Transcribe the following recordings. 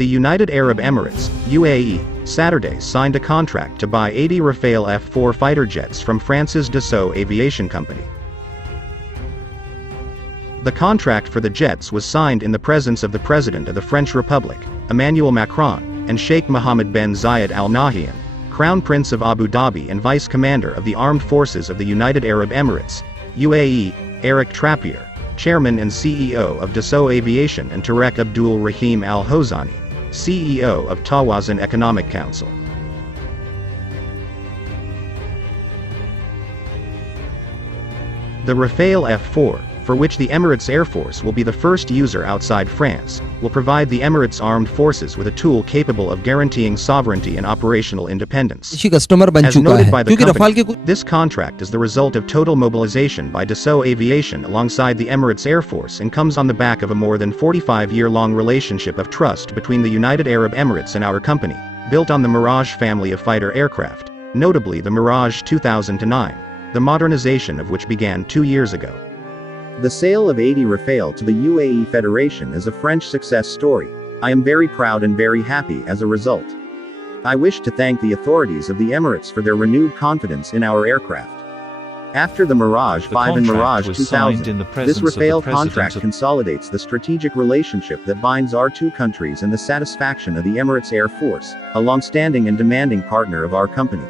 The United Arab Emirates, UAE, Saturday signed a contract to buy 80 Rafale F4 fighter jets from France's Dassault Aviation Company. The contract for the jets was signed in the presence of the President of the French Republic, Emmanuel Macron, and Sheikh Mohammed bin Zayed Al Nahyan, Crown Prince of Abu Dhabi and Vice Commander of the Armed Forces of the United Arab Emirates, UAE, Eric Trappier, Chairman and CEO of Dassault Aviation, and Tarek Abdul Rahim Al Hozani, CEO of Tawazun Economic Council. The Rafale F4, for which the Emirates Air Force will be the first user outside France, will provide the Emirates Armed Forces with a tool capable of guaranteeing sovereignty and operational independence. As noted by the company, this contract is the result of total mobilization by Dassault Aviation alongside the Emirates Air Force and comes on the back of a more than 45-year-long relationship of trust between the United Arab Emirates and our company, built on the Mirage family of fighter aircraft, notably the Mirage 2009, the modernization of which began 2 years ago. The sale of 80 Rafale to the UAE Federation is a French success story. I am very proud and very happy as a result. I wish to thank the authorities of the Emirates for their renewed confidence in our aircraft. After the Mirage 5 and Mirage 2000, this Rafale contract consolidates the strategic relationship that binds our two countries and the satisfaction of the Emirates Air Force, a long-standing and demanding partner of our company.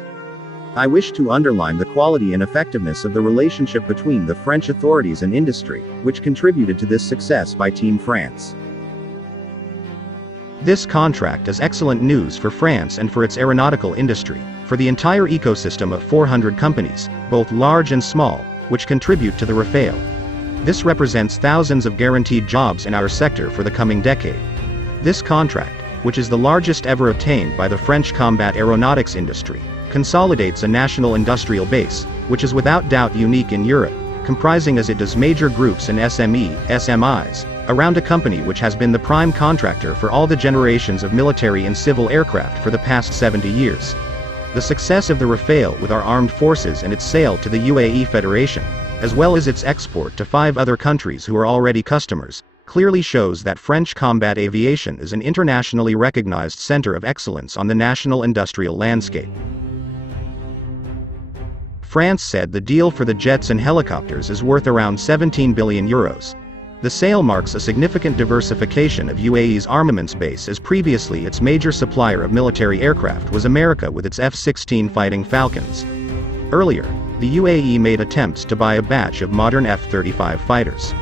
I wish to underline the quality and effectiveness of the relationship between the French authorities and industry, which contributed to this success by Team France. This contract is excellent news for France and for its aeronautical industry, for the entire ecosystem of 400 companies, both large and small, which contribute to the Rafale. This represents thousands of guaranteed jobs in our sector for the coming decade. This contract, which is the largest ever obtained by the French combat aeronautics industry, consolidates a national industrial base, which is without doubt unique in Europe, comprising as it does major groups and SMEs, around a company which has been the prime contractor for all the generations of military and civil aircraft for the past 70 years. The success of the Rafale with our armed forces and its sale to the UAE Federation, as well as its export to 5 other countries who are already customers, clearly shows that French combat aviation is an internationally recognized center of excellence on the national industrial landscape. France said the deal for the jets and helicopters is worth around 17 billion euros. The sale marks a significant diversification of UAE's armaments base, as previously its major supplier of military aircraft was America with its F-16 Fighting Falcons. Earlier, the UAE made attempts to buy a batch of modern F-35 fighters.